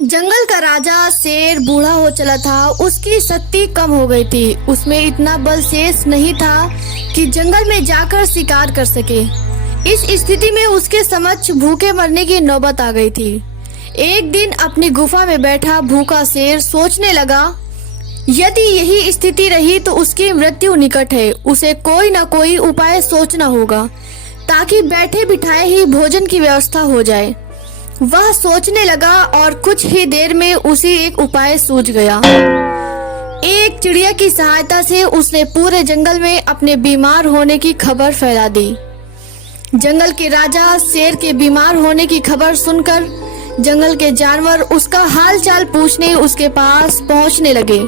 जंगल का राजा शेर बूढ़ा हो चला था। उसकी शक्ति कम हो गई थी। उसमें इतना बल शेष नहीं था कि जंगल में जाकर शिकार कर सके। इस स्थिति में उसके समक्ष भूखे मरने की नौबत आ गई थी। एक दिन अपनी गुफा में बैठा भूखा शेर सोचने लगा, यदि यही स्थिति रही तो उसकी मृत्यु निकट है। उसे कोई न कोई उपाय सोचना होगा ताकि बैठे बिठाए ही भोजन की व्यवस्था हो जाए। वह सोचने लगा और कुछ ही देर में उसे एक उपाय सूझ गया। एक चिड़िया की सहायता से उसने पूरे जंगल में अपने बीमार होने की खबर फैला दी। जंगल के राजा शेर के बीमार होने की खबर सुनकर जंगल के जानवर उसका हालचाल पूछने उसके पास पहुंचने लगे।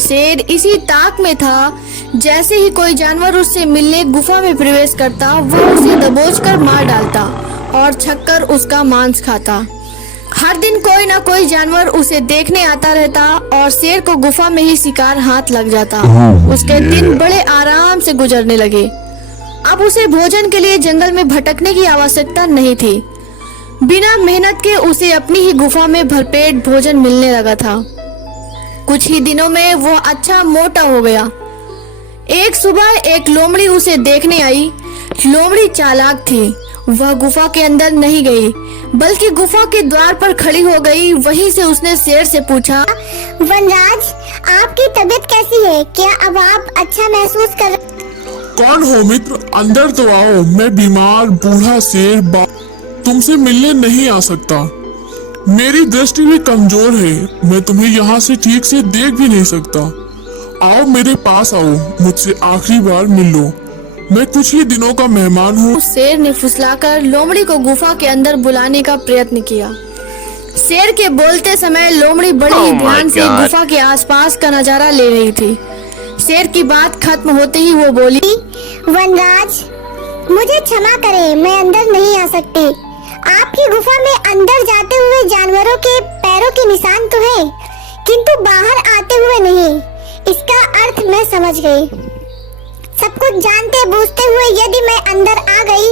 शेर इसी ताक में था, जैसे ही कोई जानवर उससे मिलने गुफा में प्रवेश करता वो उसे दबोचकर मार डालता और छक्कर उसका मांस खाता। हर दिन कोई ना कोई जानवर उसे देखने आता रहता और शेर को गुफा में ही शिकार हाथ लग जाता। उसके दिन बड़े आराम से गुजरने लगे। अब उसे भोजन के लिए जंगल में भटकने की आवश्यकता नहीं थी। बिना मेहनत के उसे अपनी ही गुफा में भरपेट भोजन मिलने लगा था। कुछ ही दिनों में वह अच्छा मोटा हो गया। एक सुबह एक लोमड़ी उसे देखने आई। लोमड़ी चालाक थी। वह गुफा के अंदर नहीं गई, बल्कि गुफा के द्वार पर खड़ी हो गई। वहीं से उसने शेर से पूछा, वनराज, आपकी तबीयत कैसी है? क्या अब आप अच्छा महसूस कर? कौन हो मित्र? अंदर तो आओ। मैं बीमार बूढ़ा शेर तुमसे मिलने नहीं आ सकता। मेरी दृष्टि भी कमजोर है। मैं तुम्हें यहाँ से ठीक से देख भी नहीं सकता। आओ मेरे पास आओ, मुझसे आखिरी बार मिल लो। मैं कुछ ही दिनों का मेहमान हूँ। शेर ने फुसलाकर लोमड़ी को गुफा के अंदर बुलाने का प्रयत्न किया। शेर के बोलते समय लोमड़ी बड़े ही ध्यान से गुफा के आसपास का नजारा ले रही थी। शेर की बात खत्म होते ही वो बोली, वनराज, मुझे क्षमा करें, मैं अंदर नहीं आ सकती। आपकी गुफा में अंदर जाते हुए जानवरों के पैरों के निशान तो है, किंतु बाहर आते हुए नहीं। इसका अर्थ मैं समझ गई। सब कुछ जानते बूझते हुए यदि मैं अंदर आ गई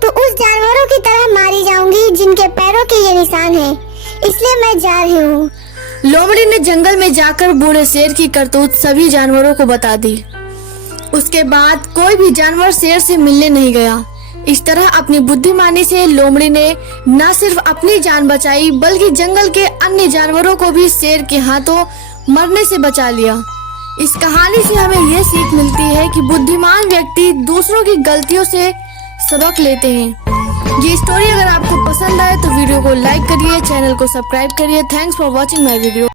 तो उस जानवरों की तरह मारी जाऊंगी जिनके पैरों के ये निशान हैं। इसलिए मैं जा रही हूँ। लोमड़ी ने जंगल में जाकर बूढ़े शेर की करतूत सभी जानवरों को बता दी। उसके बाद कोई भी जानवर शेर से मिलने नहीं गया। इस तरह अपनी बुद्धिमानी से लोमड़ी ने न सिर्फ अपनी जान बचाई, बल्कि जंगल के अन्य जानवरों को भी शेर के हाथों मरने से बचा लिया। इस कहानी से हमें यह सीख मिलती है कि बुद्धिमान व्यक्ति दूसरों की गलतियों से सबक लेते हैं। ये स्टोरी अगर आपको पसंद आए तो वीडियो को लाइक करिए, चैनल को सब्सक्राइब करिए। Thanks for watching my video.